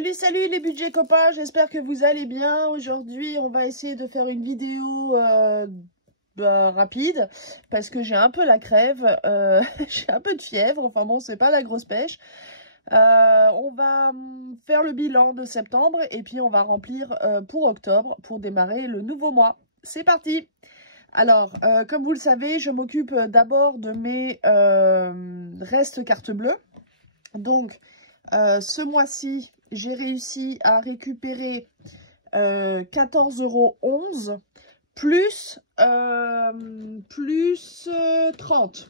Salut, salut les budgets copains, j'espère que vous allez bien. Aujourd'hui, on va essayer de faire une vidéo rapide parce que j'ai un peu la crève, j'ai un peu de fièvre, enfin bon, c'est pas la grosse pêche. On va faire le bilan de septembre et puis on va remplir pour octobre pour démarrer le nouveau mois. C'est parti! Alors, comme vous le savez, je m'occupe d'abord de mes restes carte bleue. Donc, ce mois-ci, j'ai réussi à récupérer 14,11 € plus 30.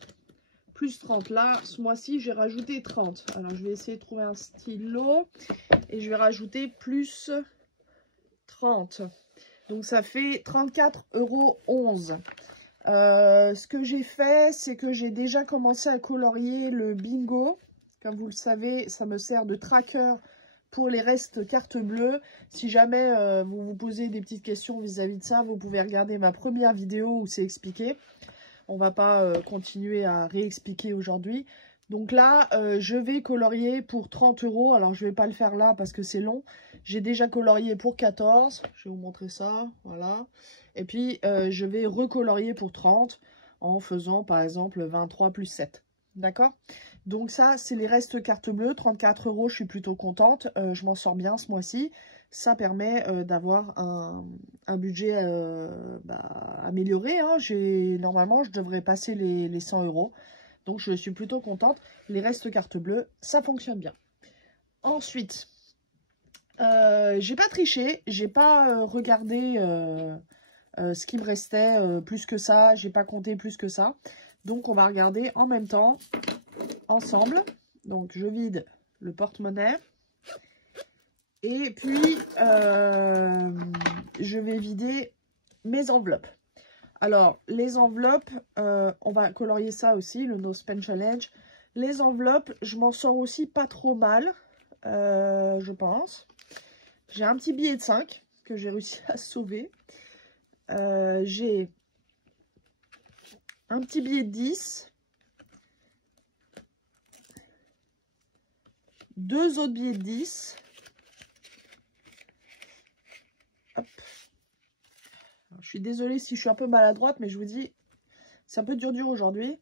Plus 30. Là, ce mois-ci, j'ai rajouté 30. Alors, je vais essayer de trouver un stylo et je vais rajouter plus 30. Donc, ça fait 34,11 €. Ce que j'ai fait, c'est que j'ai déjà commencé à colorier le bingo. Comme vous le savez, ça me sert de tracker pour les restes carte bleue. Si jamais vous vous posez des petites questions vis-à-vis de ça, vous pouvez regarder ma première vidéo où c'est expliqué. On va pas continuer à réexpliquer aujourd'hui. Donc là, je vais colorier pour 30 €. Alors, je vais pas le faire là parce que c'est long. J'ai déjà colorié pour 14. Je vais vous montrer ça. Voilà. Et puis, je vais recolorier pour 30 en faisant, par exemple, 23 plus 7. D'accord? Donc ça, c'est les restes carte bleue. 34 €, je suis plutôt contente. Je m'en sors bien ce mois-ci. Ça permet d'avoir un budget amélioré. Hein. Normalement, je devrais passer les 100 €. Donc, je suis plutôt contente. Les restes carte bleue, ça fonctionne bien. Ensuite, j'ai pas triché. J'ai pas regardé ce qui me restait plus que ça. J'ai pas compté plus que ça. Donc, on va regarder en même temps, ensemble. Donc, je vide le porte-monnaie. Et puis, je vais vider mes enveloppes. Alors, les enveloppes, on va colorier ça aussi, le No Spend Challenge. Les enveloppes, je m'en sors aussi pas trop mal, je pense. J'ai un petit billet de 5 que j'ai réussi à sauver. J'ai un petit billet de 10. Deux autres billets de 10. Hop. Alors, je suis désolée si je suis un peu maladroite, mais je vous dis, c'est un peu dur aujourd'hui.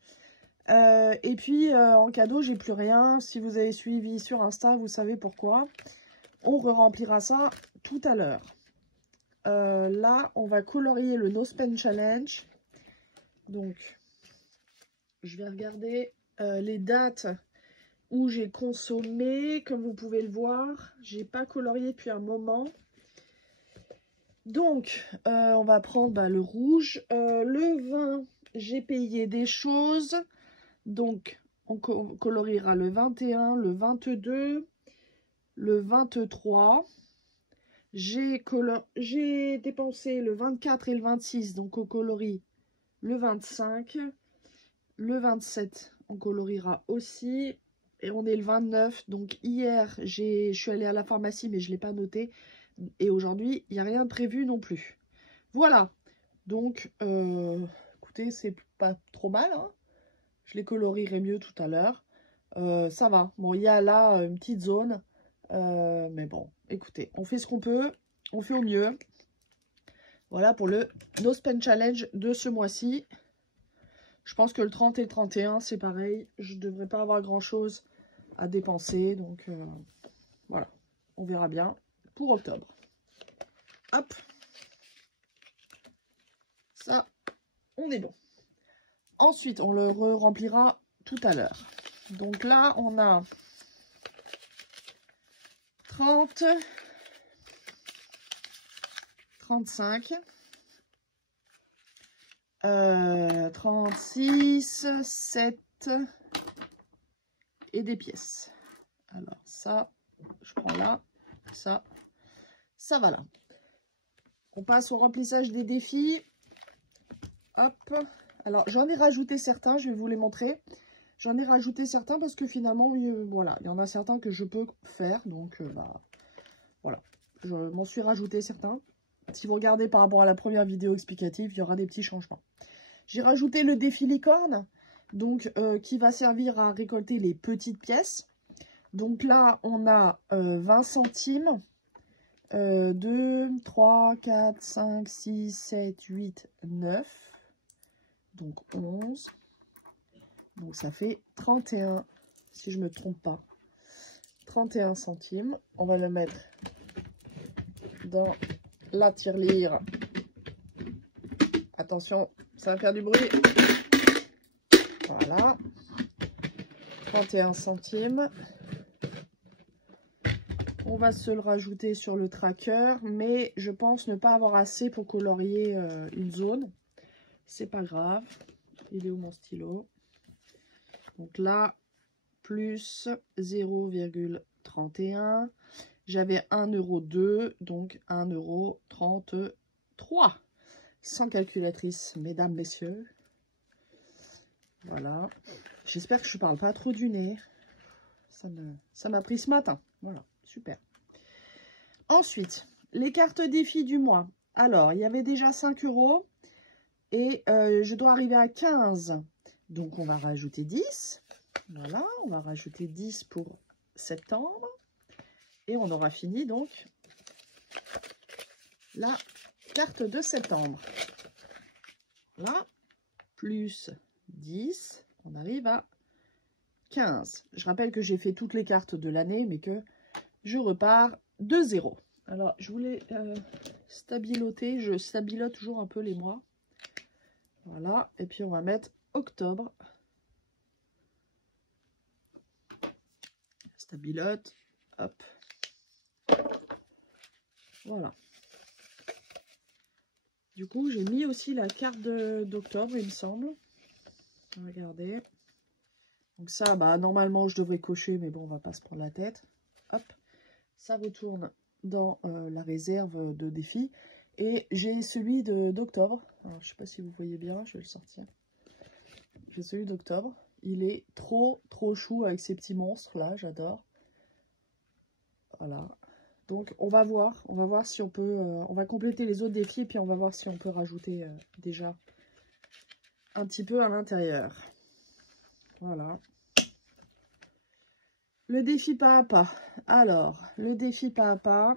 Et puis, en cadeau, j'ai plus rien. Si vous avez suivi sur Insta, vous savez pourquoi. On remplira ça tout à l'heure. Là, on va colorier le No Spend Challenge. Donc, je vais regarder les dates où j'ai consommé. Comme vous pouvez le voir, j'ai pas colorié depuis un moment. Donc, on va prendre le rouge. Le vin, j'ai payé des choses. Donc, on coloriera le 21, le 22, le 23. J'ai dépensé le 24 et le 26, donc on colorie le 25. Le 27, on coloriera aussi. Et on est le 29, donc hier, je suis allée à la pharmacie, mais je ne l'ai pas noté. Et aujourd'hui, il n'y a rien de prévu non plus. Voilà. Donc, écoutez, c'est pas trop mal, hein. Je les colorierai mieux tout à l'heure. Ça va. Bon, il y a là une petite zone. Mais bon, écoutez, on fait ce qu'on peut. On fait au mieux. Voilà pour le No Spend Challenge de ce mois-ci. Je pense que le 30 et le 31, c'est pareil. Je ne devrais pas avoir grand-chose à dépenser. Donc, voilà. On verra bien pour octobre. Hop. Ça, on est bon. Ensuite, on le remplira tout à l'heure. Donc là, on a 30, 35, 36, 7 et des pièces. Alors ça, je prends là, ça va là. On passe au remplissage des défis. Hop. Alors, j'en ai rajouté certains, je vais vous les montrer. J'en ai rajouté certains parce que finalement, voilà, il y en a certains que je peux faire. Donc, voilà, je m'en suis rajouté certains. Si vous regardez par rapport à la première vidéo explicative, il y aura des petits changements. J'ai rajouté le défi licorne, donc qui va servir à récolter les petites pièces. Donc là, on a 20 centimes. 2, 3, 4, 5, 6, 7, 8, 9. Donc 11. Donc ça fait 31, si je ne me trompe pas. 31 centimes. On va le mettre dans la tirelire. Attention, ça va faire du bruit. Voilà. 31 centimes. On va se le rajouter sur le tracker, mais je pense ne pas avoir assez pour colorier une zone. C'est pas grave. Il est où mon stylo? Donc là, plus 0,31. J'avais 1,02 €, donc 1,33 €. Sans calculatrice, mesdames, messieurs. Voilà. J'espère que je ne parle pas trop du nez. Ça m'a pris ce matin. Voilà, super. Ensuite, les cartes défis du mois. Alors, il y avait déjà 5 € et je dois arriver à 15. Donc, on va rajouter 10. Voilà, on va rajouter 10 pour septembre. Et on aura fini donc la carte de septembre. Là, plus 10, on arrive à 15. Je rappelle que j'ai fait toutes les cartes de l'année, mais que je repars de 0. Alors, je voulais stabiloter. Je stabilote toujours un peu les mois. Voilà, et puis on va mettre octobre. Stabilote, hop. Voilà. Du coup, j'ai mis aussi la carte d'octobre, il me semble. Regardez. Donc ça, bah, normalement, je devrais cocher, mais bon, on va pas se prendre la tête. Hop. Ça retourne dans la réserve de défi. Et j'ai celui d'octobre. Alors, je sais pas si vous voyez bien, je vais le sortir. J'ai celui d'octobre. Il est trop chou avec ces petits monstres là, j'adore. Voilà. Donc on va voir si on peut, on va compléter les autres défis et puis on va voir si on peut rajouter déjà un petit peu à l'intérieur. Voilà. Le défi pas à pas. Alors, le défi pas à pas,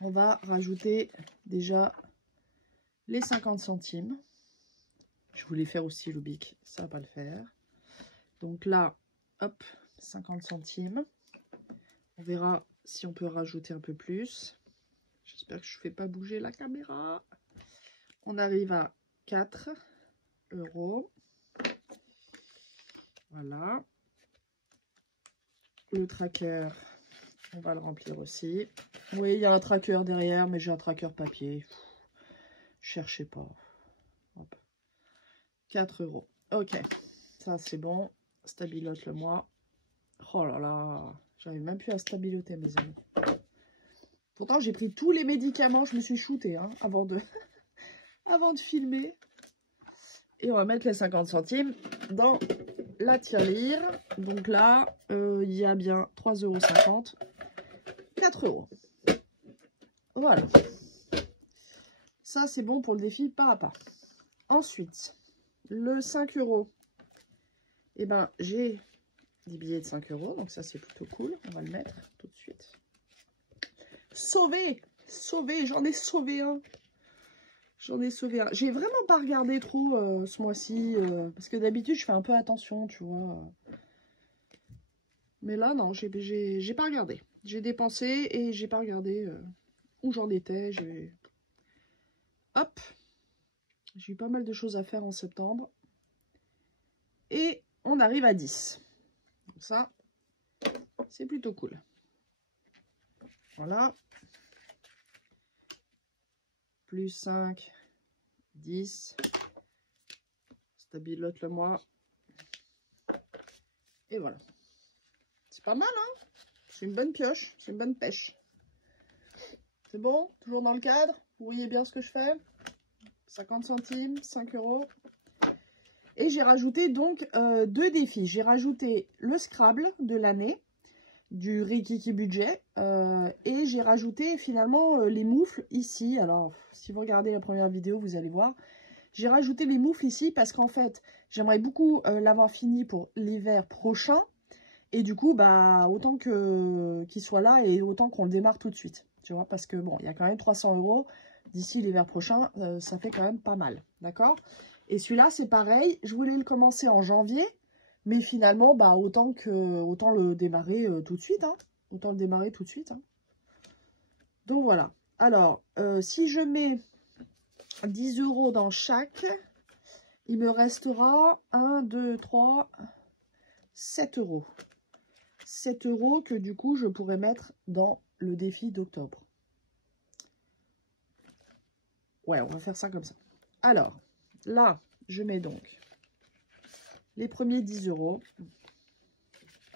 on va rajouter déjà les 50 centimes. Je voulais faire aussi le bic, ça va pas le faire. Donc là, hop, 50 centimes. On verra si on peut rajouter un peu plus. J'espère que je ne fais pas bouger la caméra. On arrive à 4 €. Voilà. Le tracker, on va le remplir aussi. Oui, il y a un tracker derrière, mais j'ai un tracker papier. Cherchez pas. Hop. 4 €. Ok, ça c'est bon. Stabilote le mois. Oh là là, j'arrive même plus à stabiloter mes amis. Pourtant, j'ai pris tous les médicaments, je me suis shootée hein, avant de filmer. Et on va mettre les 50 centimes dans la tirelire. Donc là, il y a bien 3,50 €. 4 €. Voilà. Ça, c'est bon pour le défi pas à pas. Ensuite, le 5 €. Eh ben, j'ai des billets de 5 €. Donc ça, c'est plutôt cool. On va le mettre tout de suite. Sauvé! Sauvé! J'en ai sauvé un. J'en ai sauvé un. J'ai vraiment pas regardé trop ce mois-ci. Parce que d'habitude, je fais un peu attention, tu vois. Mais là, non, j'ai pas regardé. J'ai dépensé et j'ai pas regardé où j'en étais. Hop. J'ai eu pas mal de choses à faire en septembre. Et on arrive à 10. Donc ça, c'est plutôt cool. Voilà. Plus 5, 10. Stabilote le mois. Et voilà. C'est pas mal, hein? C'est une bonne pioche. C'est une bonne pêche. C'est bon? Toujours dans le cadre? Vous voyez bien ce que je fais? 50 centimes, 5 €. Et j'ai rajouté donc 2 défis. J'ai rajouté le Scrabble de l'année, du Rikiki Budget. Et j'ai rajouté finalement les moufles ici. Alors, si vous regardez la première vidéo, vous allez voir. J'ai rajouté les moufles ici parce qu'en fait, j'aimerais beaucoup l'avoir fini pour l'hiver prochain. Et du coup, bah, autant qu'il soit là et autant qu'on le démarre tout de suite. Tu vois, parce que bon, il y a quand même 300 € d'ici l'hiver prochain. Ça fait quand même pas mal. D'accord? Et celui-là, c'est pareil. Je voulais le commencer en janvier. Mais finalement, bah, autant le démarrer tout de suite. Hein. Autant le démarrer tout de suite. Hein. Donc voilà. Alors, si je mets 10 € dans chaque, il me restera 1, 2, 3, 7 €. 7 € que du coup, je pourrais mettre dans le défi d'octobre. Ouais, on va faire ça comme ça. Alors, là, je mets donc les premiers 10 €.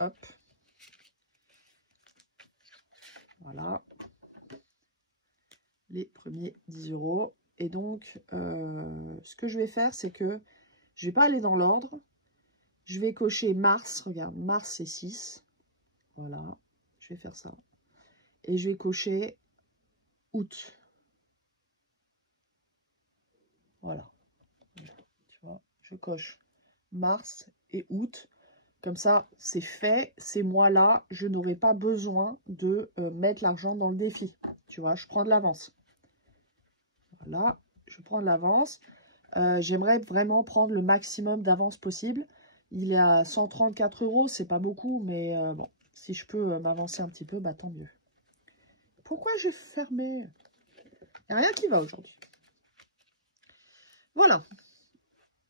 Hop. Voilà. Les premiers 10 €. Et donc, ce que je vais faire, c'est que je ne vais pas aller dans l'ordre. Je vais cocher mars. Regarde, mars, c'est 6. Voilà. Je vais faire ça. Et je vais cocher août. Voilà. Tu vois, je coche mars et août. Comme ça, c'est fait. Ces mois-là, je n'aurai pas besoin de mettre l'argent dans le défi. Tu vois, je prends de l'avance. Voilà, je prends de l'avance. J'aimerais vraiment prendre le maximum d'avance possible. Il est à 134 €, c'est pas beaucoup, mais bon, si je peux m'avancer un petit peu, bah tant mieux. Pourquoi j'ai fermé? Il n'y a rien qui va aujourd'hui. Voilà.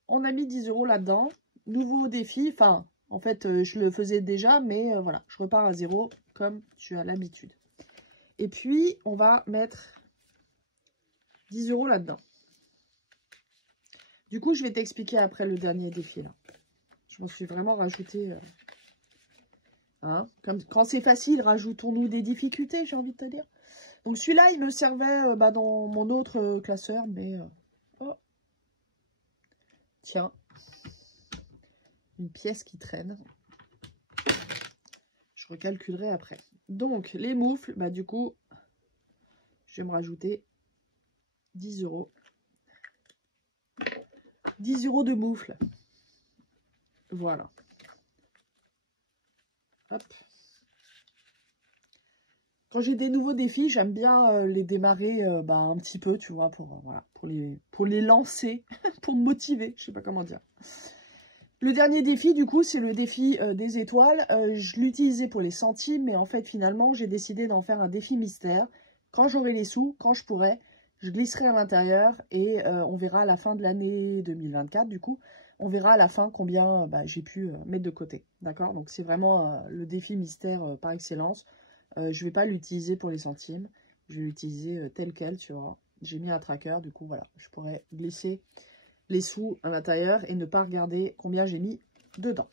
On a mis 10 € là-dedans. Nouveau défi. Enfin, en fait, je le faisais déjà, mais voilà, je repars à 0 comme tu as l'habitude. Et puis, on va mettre 10 € là-dedans. Du coup, je vais t'expliquer après le dernier défi, là. Je m'en suis vraiment rajouté... hein, comme, quand c'est facile, rajoutons-nous des difficultés, j'ai envie de te dire. Donc, celui-là, il me servait bah, dans mon autre classeur, mais... oh. Tiens. Une pièce qui traîne. Je recalculerai après. Donc, les moufles, bah du coup, je vais me rajouter 10 €. 10 € de moufles. Voilà. Hop. Quand j'ai des nouveaux défis, j'aime bien les démarrer bah, un petit peu, tu vois, voilà, pour les lancer, pour me motiver, je sais pas comment dire. Le dernier défi, du coup, c'est le défi des étoiles. Je l'utilisais pour les centimes, mais en fait, finalement, j'ai décidé d'en faire un défi mystère. Quand j'aurai les sous, quand je pourrai, je glisserai à l'intérieur et on verra à la fin de l'année 2024, du coup, on verra à la fin combien bah, j'ai pu mettre de côté. D'accord? Donc, c'est vraiment le défi mystère par excellence. Je ne vais pas l'utiliser pour les centimes. Je vais l'utiliser tel quel, tu vois. J'ai mis un tracker, du coup, voilà. Je pourrais glisser les sous à l'intérieur et ne pas regarder combien j'ai mis dedans.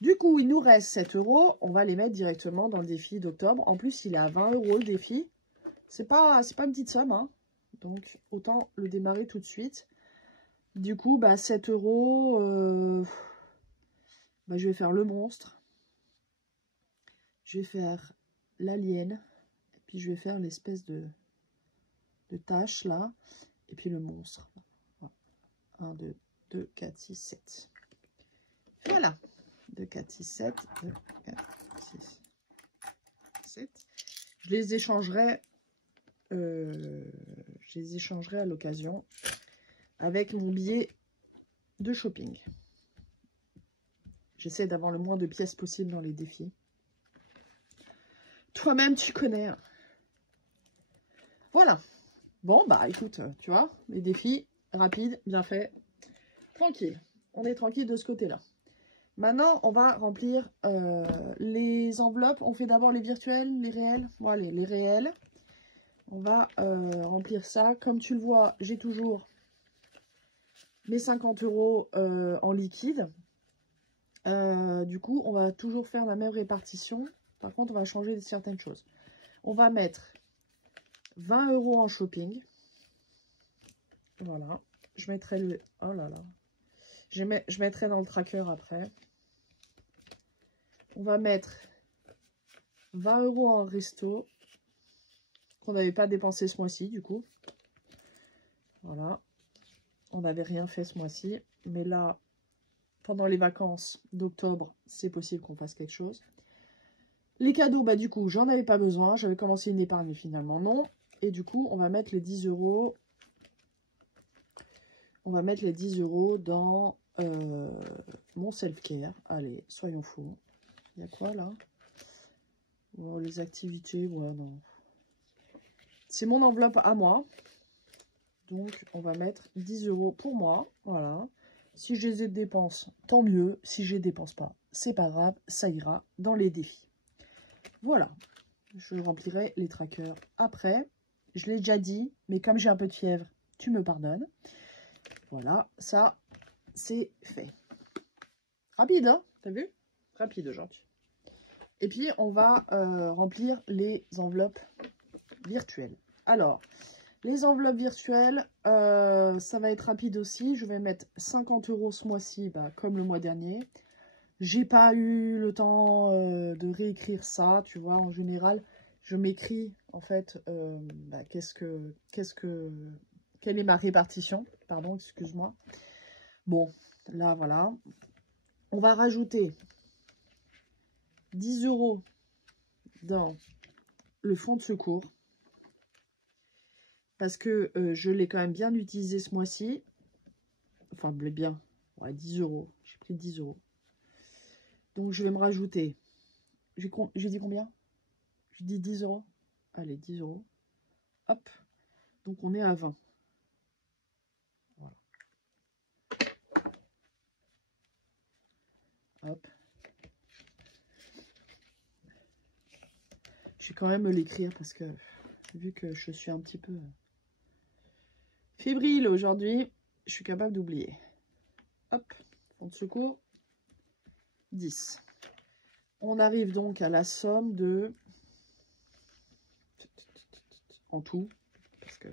Du coup, il nous reste 7 €. On va les mettre directement dans le défi d'octobre. En plus, il est à 20 € le défi. C'est pas une petite somme, hein. Donc, autant le démarrer tout de suite. Du coup, bah, 7 €. Bah, je vais faire le monstre. Je vais faire l'alien. Et puis, je vais faire l'espèce de tache là. Et puis, le monstre. 1, 2, 2, 4, 6, 7. Voilà. 2, 4, 6, 7. 2, 4, 6, 7. Je les échangerai à l'occasion avec mon billet de shopping. J'essaie d'avoir le moins de pièces possible dans les défis. Toi-même, tu connais. Voilà. Bon, bah écoute, tu vois, les défis rapides, bien faits, tranquille. On est tranquille de ce côté-là. Maintenant, on va remplir les enveloppes. On fait d'abord les virtuels, les réels. Bon, allez, les réels. On va remplir ça. Comme tu le vois, j'ai toujours mes 50 € en liquide. Du coup, on va toujours faire la même répartition. Par contre, on va changer certaines choses. On va mettre 20 € en shopping. Voilà. Je mettrai le... Oh là là. Je mettrai dans le tracker après. On va mettre 20 € en resto. Qu'on n'avait pas dépensé ce mois-ci, du coup. Voilà. On n'avait rien fait ce mois-ci. Mais là, pendant les vacances d'octobre, c'est possible qu'on fasse quelque chose. Les cadeaux, bah du coup, j'en avais pas besoin. J'avais commencé une épargne, mais finalement non. Et du coup, on va mettre les 10 euros. On va mettre les 10 euros dans mon self-care. Allez, soyons fous. Il y a quoi là? Bon, les activités, ouais, non. C'est mon enveloppe à moi. Donc, on va mettre 10 euros pour moi. Voilà. Si je les ai dépenses, tant mieux. Si je les dépense pas, c'est pas grave. Ça ira dans les défis. Voilà. Je remplirai les trackers après. Je l'ai déjà dit, mais comme j'ai un peu de fièvre, tu me pardonnes. Voilà, ça, c'est fait. Rapide, hein? T'as vu? Rapide aujourd'hui. Et puis, on va remplir les enveloppes virtuelles. Alors, les enveloppes virtuelles, ça va être rapide aussi. Je vais mettre 50 euros ce mois-ci, bah, comme le mois dernier. J'ai pas eu le temps de réécrire ça, tu vois. En général, je m'écris, en fait, bah, quelle est ma répartition? Pardon, excuse-moi. Bon, là, voilà. On va rajouter 10 euros dans le fonds de secours. Parce que je l'ai quand même bien utilisé ce mois-ci. Enfin, bien. Ouais, 10 euros. J'ai pris 10 euros. Donc, je vais me rajouter. J'ai dit combien? J'ai dit 10 euros. Allez, 10 euros. Hop. Donc, on est à 20. Voilà. Hop. Je vais quand même me l'écrire parce que, vu que je suis un petit peu fébrile aujourd'hui, je suis capable d'oublier. Hop. Fonds de secours. 10. On arrive donc à la somme de... En tout, parce que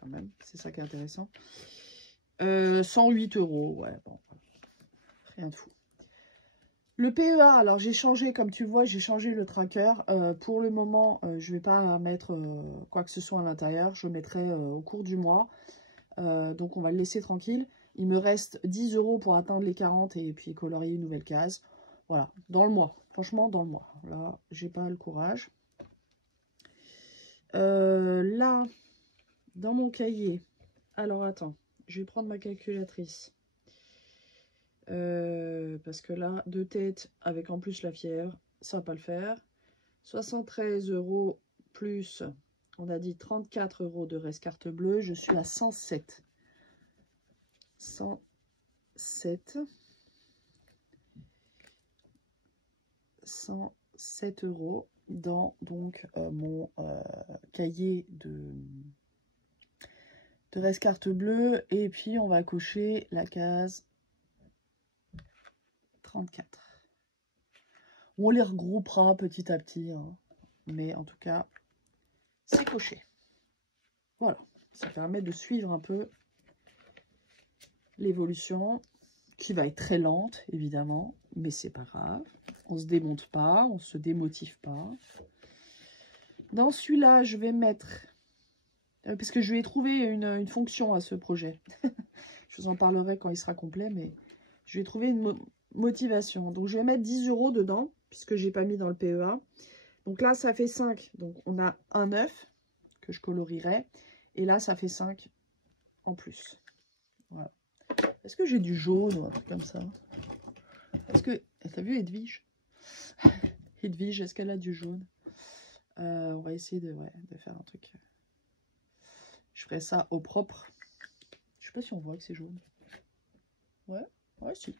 quand même, c'est ça qui est intéressant. 108 euros, ouais, bon, rien de fou. Le PEA, alors j'ai changé, comme tu vois, j'ai changé le tracker. Pour le moment, je ne vais pas mettre quoi que ce soit à l'intérieur. Je le mettrai au cours du mois. Donc on va le laisser tranquille. Il me reste 10 euros pour atteindre les 40 et puis colorier une nouvelle case. Voilà, dans le mois. Franchement, dans le mois. Là, j'ai pas le courage. Là, dans mon cahier, alors attends, je vais prendre ma calculatrice. Parce que là, de tête, avec en plus la fièvre, ça va pas le faire. 73 euros plus, on a dit 34 euros de reste carte bleue. Je suis à 107. 107. 107 euros dans donc mon cahier de reste carte bleue. Et puis, on va cocher la case 34. On les regroupera petit à petit, hein. Mais en tout cas, c'est coché. Voilà, ça permet de suivre un peu l'évolution, qui va être très lente, évidemment, mais c'est pas grave. On se démonte pas, on se démotive pas. Dans celui-là, je vais mettre, parce que je vais trouver une fonction à ce projet. Je vous en parlerai quand il sera complet, mais je vais trouver une motivation. Donc, je vais mettre 10 euros dedans, puisque j'ai pas mis dans le PEA. Donc là, ça fait 5. Donc, on a un 9 que je colorierai. Et là, ça fait 5 en plus. Voilà. Est-ce que j'ai du jaune ou un truc comme ça? Est-ce que... T'as vu Edwige? Edwige, est-ce qu'elle a du jaune? On va essayer de faire un truc. Je ferai ça au propre. Je sais pas si on voit que c'est jaune. Ouais, si.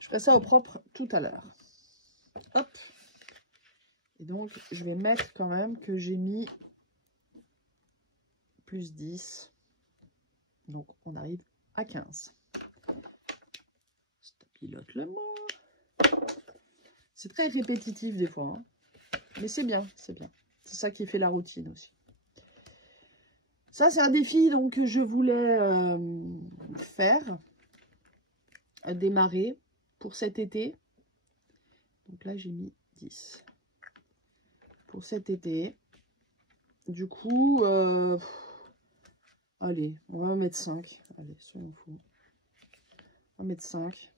Je ferai ça au propre tout à l'heure. Hop. Et donc, je vais mettre quand même que j'ai mis plus 10. Donc, on arrive à 15. Ça pilote le mois. C'est très répétitif des fois. Hein. Mais c'est bien, c'est bien. C'est ça qui fait la routine aussi. Ça, c'est un défi donc, que je voulais faire, démarrer pour cet été. Donc là, j'ai mis 10. Pour cet été. Du coup, allez, on va mettre 5. Allez, soyons fous. On va mettre 5.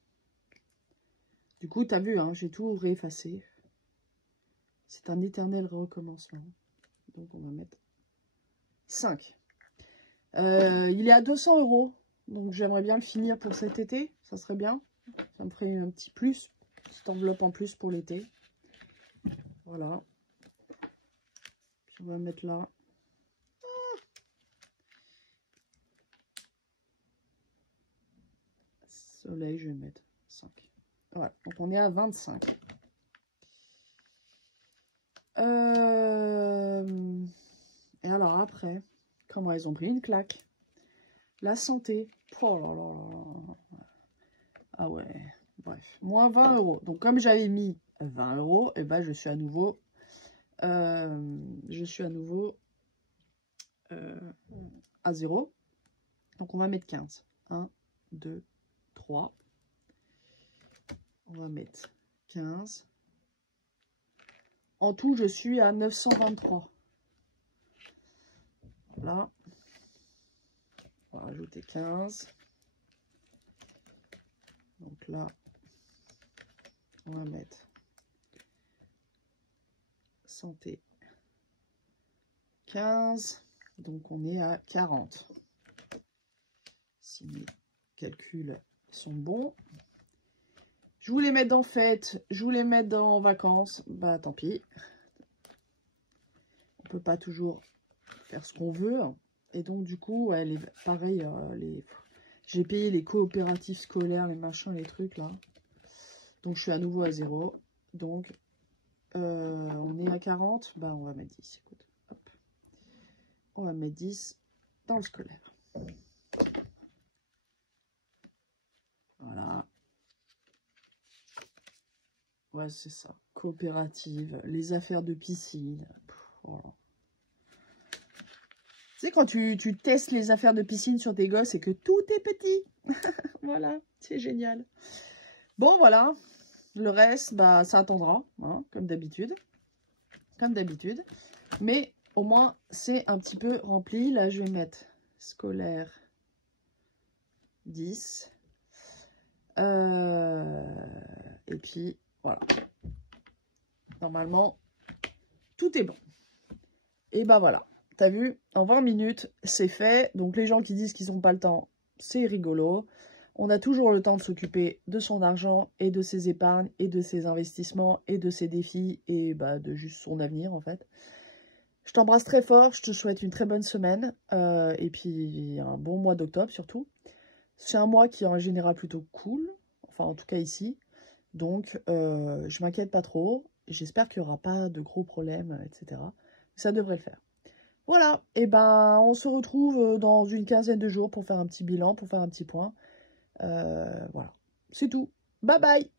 Du coup, tu as vu, hein, j'ai tout réeffacé. C'est un éternel recommencement. Donc, on va mettre 5. Il est à 200 €. Donc, j'aimerais bien le finir pour cet été. Ça serait bien. Ça me ferait un petit plus. Une petite enveloppe en plus pour l'été. Voilà. Puis, on va mettre là. Soleil, je vais mettre 5. Voilà. Donc, on est à 25. Et alors, après, comment ils ont pris une claque. La santé. Oh là là. Ah ouais. Bref. Moins 20 €. Donc, comme j'avais mis 20 €, et ben, je suis à nouveau... à 0. Donc, on va mettre 15. 1, 2, 3. On va mettre 15. En tout, je suis à 923. Voilà. On va rajouter 15. Donc là, on va mettre santé 15. Donc on est à 40. Si mes calculs sont bons. Je voulais mettre dans fête, je voulais mettre dans vacances. Bah tant pis. On peut pas toujours faire ce qu'on veut. Et donc du coup, ouais, pareil, j'ai payé les coopératifs scolaires, les machins, les trucs là. Donc je suis à nouveau à 0. Donc on est à 40. Bah on va mettre 10. Écoute. Hop. On va mettre 10 dans le scolaire. Voilà. Ouais, c'est ça. Coopérative, les affaires de piscine. Voilà. Tu sais, quand tu testes les affaires de piscine sur tes gosses et que tout est petit. Voilà, c'est génial. Bon, voilà. Le reste, bah, ça attendra, hein, comme d'habitude. Comme d'habitude. Mais au moins, c'est un petit peu rempli. Là, je vais mettre scolaire 10. Et puis, voilà. Normalement, tout est bon. Et bah voilà. T'as vu, en 20 minutes, c'est fait. Donc, les gens qui disent qu'ils n'ont pas le temps, c'est rigolo. On a toujours le temps de s'occuper de son argent et de ses épargnes et de ses investissements et de ses défis et bah, de juste son avenir, en fait. Je t'embrasse très fort. Je te souhaite une très bonne semaine. Et puis, un bon mois d'octobre, surtout. C'est un mois qui est en général plutôt cool. Enfin, en tout cas, ici. Donc, je m'inquiète pas trop. J'espère qu'il n'y aura pas de gros problèmes, etc. Ça devrait le faire. Voilà, et ben on se retrouve dans une quinzaine de jours pour faire un petit bilan, pour faire un petit point. Voilà, c'est tout. Bye bye!